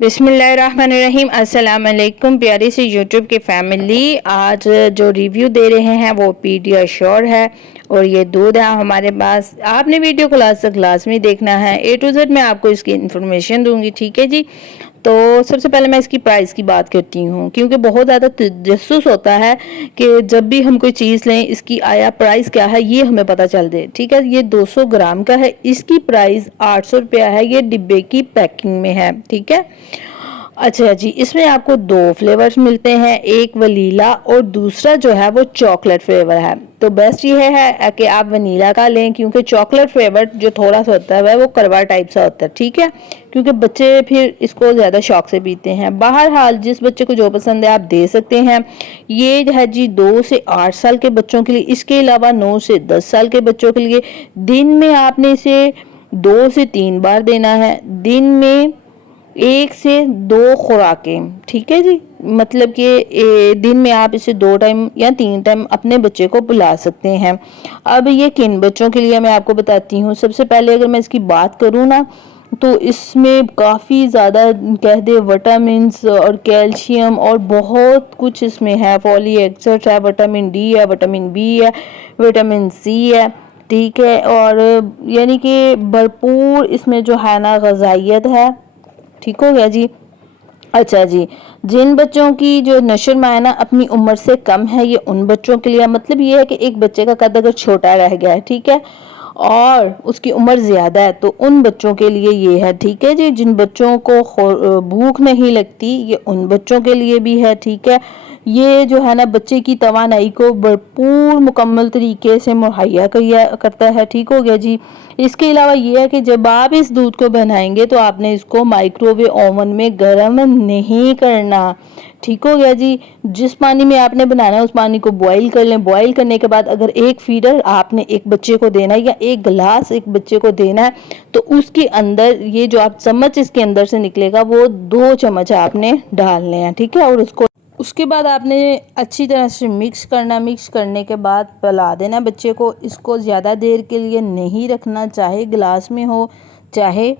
बिस्मिल्लाहिर्रहमानिर्रहीम। अस्सलाम वालेकुम प्यारी सी यूट्यूब की फैमिली। आज जो रिव्यू दे रहे हैं वो पीडियाश्योर है और ये दूध है हमारे पास। आपने वीडियो को लास्ट तक लाजमी देखना है, A to Z मैं आपको इसकी इन्फॉर्मेशन दूंगी, ठीक है जी। तो सबसे पहले मैं इसकी प्राइस की बात करती हूँ, क्योंकि बहुत ज़्यादा तजस्सुस होता है कि जब भी हम कोई चीज़ लें इसकी आया प्राइस क्या है ये हमें पता चल दे, ठीक है। ये 200 ग्राम का है, इसकी प्राइस 800 रुपया है, ये डिब्बे की पैकिंग में है, ठीक है। अच्छा जी, इसमें आपको दो फ्लेवर्स मिलते हैं, एक वनीला और दूसरा जो है वो चॉकलेट फ्लेवर है। तो बेस्ट ये है कि आप वनीला का लें, क्योंकि चॉकलेट फ्लेवर जो थोड़ा सा होता है वो कड़वा टाइप सा होता है, ठीक है, क्योंकि बच्चे फिर इसको ज़्यादा शौक से पीते हैं। बहरहाल जिस बच्चे को जो पसंद है आप दे सकते हैं। ये है जी 2 से 8 साल के बच्चों के लिए, इसके अलावा 9 से 10 साल के बच्चों के लिए। दिन में आपने इसे 2 से 3 बार देना है, दिन में 1 से 2 खुराकें, ठीक है जी। मतलब कि दिन में आप इसे 2 टाइम या 3 टाइम अपने बच्चे को पिला सकते हैं। अब ये किन बच्चों के लिए मैं आपको बताती हूँ। सबसे पहले अगर मैं इसकी बात करूँ ना, तो इसमें काफ़ी ज़्यादा कह दे विटामिन्स और कैल्शियम और बहुत कुछ इसमें है। फॉलिक एसिड है, विटामिन डी है, विटामिन बी है, विटामिन सी है, ठीक है। और यानी कि भरपूर इसमें जो है ना ग़िज़ाइयत है, ठीक हो गया जी। अच्छा जी, जिन बच्चों की जो नशों है ना अपनी उम्र से कम है, ये उन बच्चों के लिए, मतलब ये है कि एक बच्चे का कद अगर छोटा रह गया है, ठीक है, और उसकी उम्र ज़्यादा है, तो उन बच्चों के लिए ये है, ठीक है जी। जिन बच्चों को भूख नहीं लगती ये उन बच्चों के लिए भी है, ठीक है। ये जो है ना बच्चे की तवानाई को भरपूर मुकम्मल तरीके से मुहैया करता है, ठीक हो गया जी। इसके अलावा ये है कि जब आप इस दूध को बनाएंगे तो आपने इसको माइक्रोवेव ओवन में गर्म नहीं करना, ठीक हो गया जी। जिस पानी में आपने बनाना है उस पानी को बॉईल कर लें। बॉईल करने के बाद अगर एक फीडर आपने एक बच्चे को देना है या एक गिलास एक बच्चे को देना है, तो उसके अंदर ये जो आप चम्मच इसके अंदर से निकलेगा वो 2 चम्मच आपने डालने हैं, ठीक है। और उसके बाद आपने अच्छी तरह से मिक्स करना। मिक्स करने के बाद पिला देना बच्चे को। इसको ज़्यादा देर के लिए नहीं रखना, चाहे गिलास में हो चाहे